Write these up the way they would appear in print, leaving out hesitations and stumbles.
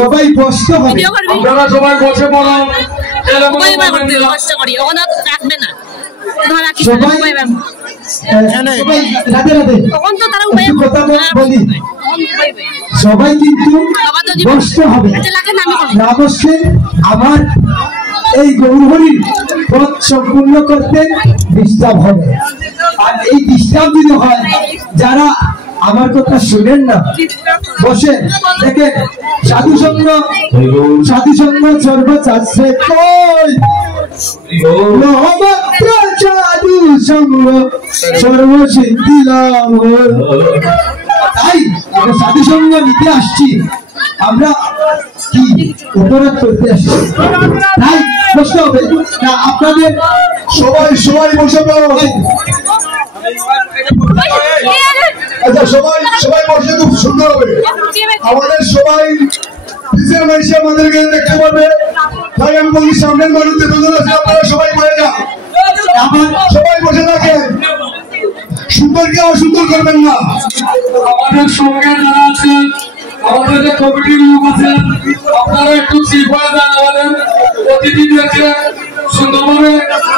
সবাই বসতে হবে, আপনারা সবাই বসে পড়ুন। সবাই কিন্তু বসতে হবে, না বসলে আমার এই গৌরহরির পথ সম্পূর্ণ করতে ডিস্টার্ব হবে। আর এই ডিস্টার্ব যদি হয়, যারা আমার কথা শুনেন না, বসে দেখেন সাধু সঙ্গ সর্বচাচ্ছে কই সাধু সঙ্গ সর্বসিদ্ধি লাভ। তাই আমরা সাধু সঙ্গ নিতে আসছি, আমরা কি অপরাধ করতে আসছি? তাই বসতে হবে না, আপনাদের সবাই বসে পড়ো। আচ্ছা, সবাই বসে খুব সুন্দর হবে। আমাদের সবাই আমাদেরকে দেখতে পাবে, তাই আমি বলি সামনের মানুষদের আপনারা সবাই বলে যান, সবাই বসে থাকেন, সুন্দরকে অসুন্দর করবেন না। আমাদের সঙ্গে যারা আছেন, আমাদের যে কমিটির লোক আছেন, আপনারা একটু চিপ হয়ে যান, আমাদের অতিথিদেরকে সুন্দরভাবে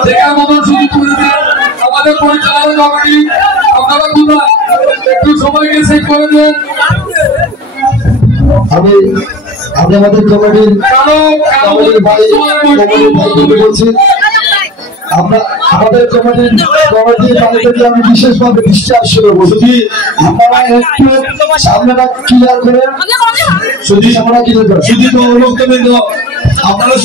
দেখার মতন সুযোগ করে দেন। আমাদের পরিচালনা কমিটি আপনারা কোথায় একটু সবাইকে চেক করে দেন। আমি আমাদের কমিটির বলছি, আমাদের কমিটির থেকে আমি বিশেষভাবে বিশ্বাস করবো, যদি আপনারা একটু সামনেটা ক্লিয়ার করে, যদি আমরা ক্লিয়ার করেন, যদি আপনারা